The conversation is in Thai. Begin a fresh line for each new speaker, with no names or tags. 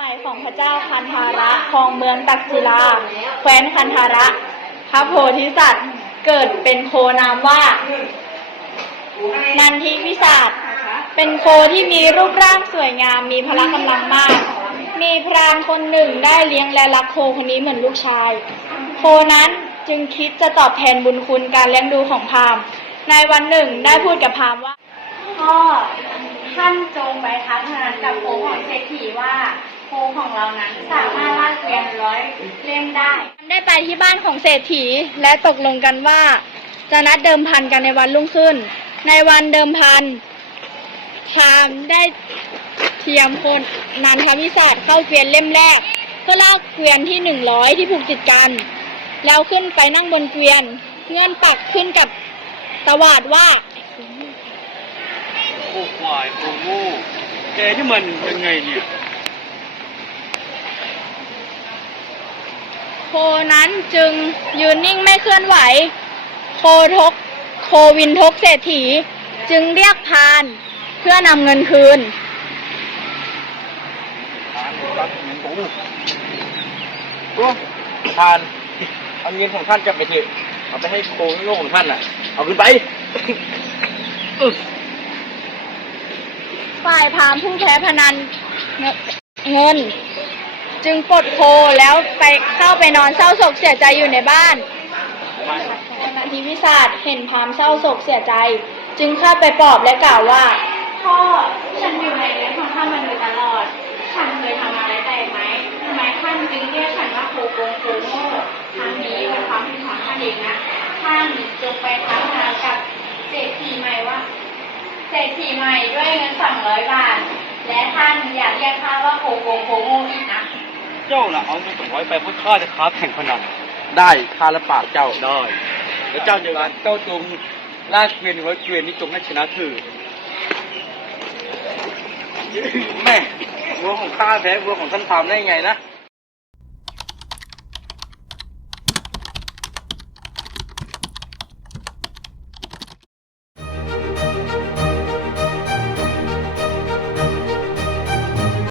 มัยของพระเจ้าคันธาระครองเมืองตักศิลา แคว้นคันธาระพระโพธิสัตว์เกิดเป็นโคนามว่า นันทิวิสาสเป็นโคที่มีรูปร่างสวยงามมีพละกำลังมาก มีพรานคนหนึ่งได้เลี้ยงและรักโคคนนี้เหมือนลูกชาย โคนั้นจึงคิดจะตอบแทนบุญคุณการเลี้ยงดูของพรามในวันหนึ่งได้พูดกับพรามว่า
พ่อท่านจงไปทักงานกับโคของเศรษฐีว่า โคของเรานั้นสามารถลากเกวียนร้อยเล่มได้
ได้ไปที่บ้านของเศรษฐีและตกลงกันว่า จะนัดเดิมพันกันในวันรุ่งขึ้น ในวันเดิมพันพราหมณ์ได้เทียมคนนันทวิสาสเข้าเกวียนเล่มแรก เพื่อลากเกวียนที่หนึ่งร้อยที่ผูกติดกัน แล้วขึ้นไปนั่งบนเกวียนเงื่อนปักขึ้นกับตวาดว่า
โอ้ควายโอ้โง่แกนี่มันยังไงเนี่ย
โคนั้นจึงยืนนิ่งไม่เคลื่อนไหว โคทกโควินทกเศรษฐี จึงเรียกพานเพื่อนำเงินคืน
ทานรับเงินกูโอ้ทานเอาเงินของท่านกลับไปเถอะเอาไปให้โคโลกของท่านอะ เอาขึ้นไปอื้อ
ฝ่ายพราหมณ์ผู้แพ้พนันเงิน จึงปลดโคแล้วไปเข้าไปนอนเศร้าโศกเสียใจอยู่ในบ้านนาทีวิสาสเห็นพราหมณ์เศร้าโศกเสียใจ จึงเข้าไปปลอบและกล่าวว่า
พ่อฉันอยู่ในเลี้ยงของท่านมาโดยตลอด ฉันเคยทำอะไรแต่ไหมทำไมท่านจึงเรียกฉันว่าโคโกงโคโง่ทางนี้เป็นความผิดของท่านเองนะ ท่านจงไปทักงานกับเศรษฐีใหม่ว่าเศรษฐีใหม่ด้วยเงินสองร้อยบาท และท่านอย่าเรียกข้าว่าโคโกงโคโง่อีกนะ
เจ้าล่ะเอาเงินสองร้อยไปเพื่อข้าจะค้าแข่งพนัน
ได้ข้าละปากเจ้า
ได้แล้วเจ้าจะเจ้าจงลากเกวียนไว้เกวียนนี้จงให้ชนะเถือ
แม่วัวของข้าแพ้วัวของท่านทำได้ไงนะ